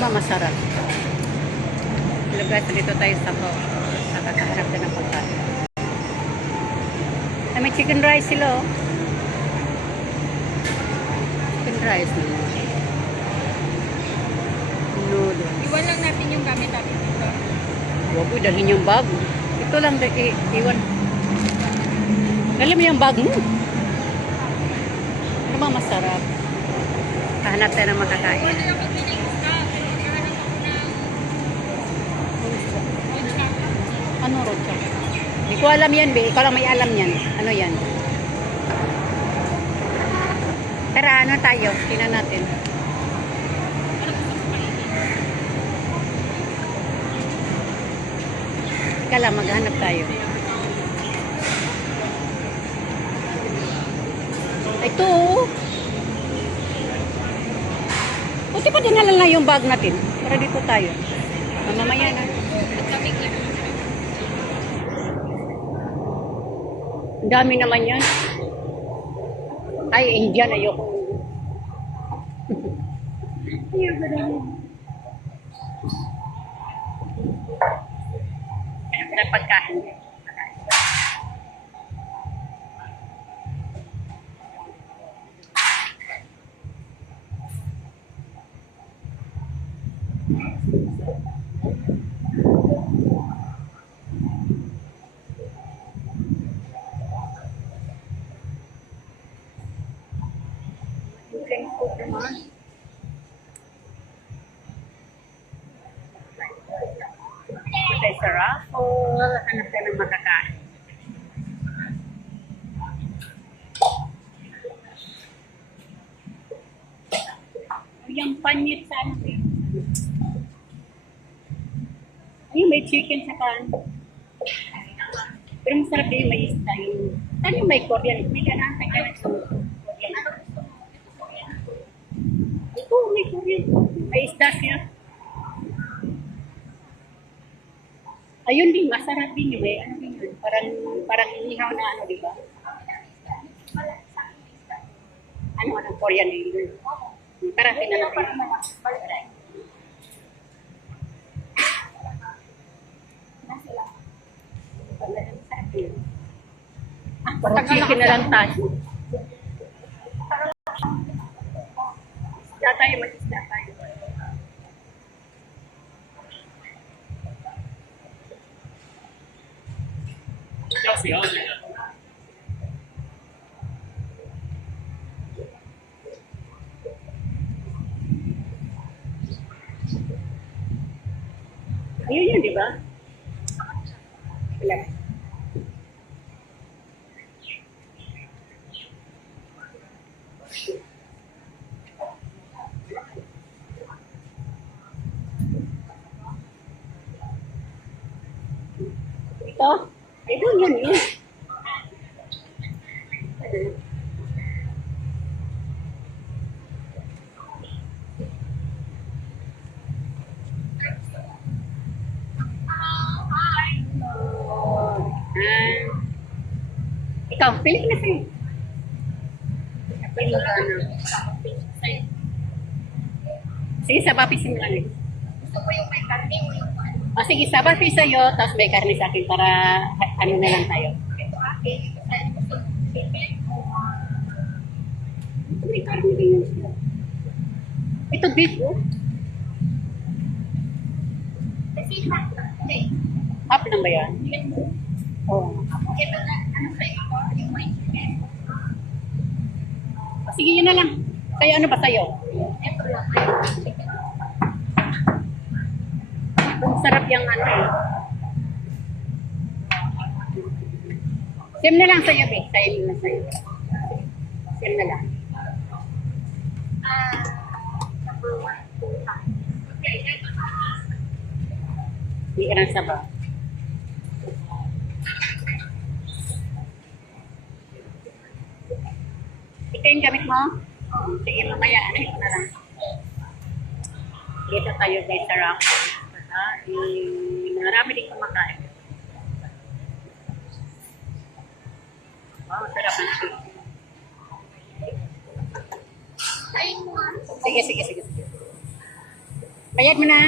ba masarap? Hello guys, dito tayo sa kakaharap na ng pagkain. Ay, may chicken rice sila oh. Chicken rice naman. Noodles. Iwan lang natin yung gamit natin dito. Huwag ko dalhin yung bag. Ito lang, iwan. Dali mo yung bag mo. Ano ba masarap? Kahanap tayo ng makakain. Iwan na lang kami ng isda. Kahanap ako ng Ano rocha? Hindi ko alam yan, be. Ikaw lang may alam yan. Ano yan? Tara, ano tayo? Tingnan natin. Ika lang, maghanap tayo. Ito, oh. Buti pa dinala na yung bag natin. Para dito tayo. Mamaya na. Ang dami naman yan. Ay, Indian, ayoko. Ayoko na yun. Kaya pagkain. Tayo sa raffle. Hanap tayo ng makakain. Yung panit sa ano yun? Ayun, may chicken sa kan. Pero masarap din yung may isda. Saan yung may Korean? May ganaan tayo na sa Korean. Ito, may Korean. May isda siya. Ayun din, masarap din yun. Ano din yun? Parang inihaw na ano, di ba? Anong Korean yun? Tara, tingnan natin. Parang chicken na lang tayo. Isda tayo, mag-isda tayo. Ayun yun, di ba? Wala. Ito? Ayun yun, yun. Ikaw, pili ka na sa'yo. Pili ka na. Sige, sabapisin mo lang eh. Gusto ko yung may karne o yung ano. O sige, sabapi sa'yo, tapos may karne sa akin para ano na lang tayo. Ito akin. Ito tayo gusto yung chicken o May karne din yun siya. Ito beef, oh. kasi hindi. Half lang ba yan? Yan mo. Oo. Ito na, ano sa'yo ako? Yung may chicken. O sige, yun na lang. Sa'yo, ano ba sa'yo? Ito lang. Ay, chicken. Ang sarap yung ano eh. Same na lang sa'yo, Bek. Same na lang sa'yo. Same na lang. Number 1, 2 times. Okay, ito na. Hindi ka nang sabaw. Ito yung gamit mo? Sige, mamaya. Ano ito na lang. Dito tayo guys sa raffle. Marami din kumakain. Wow, sarap ng chicken. Sige. Bayad mo na.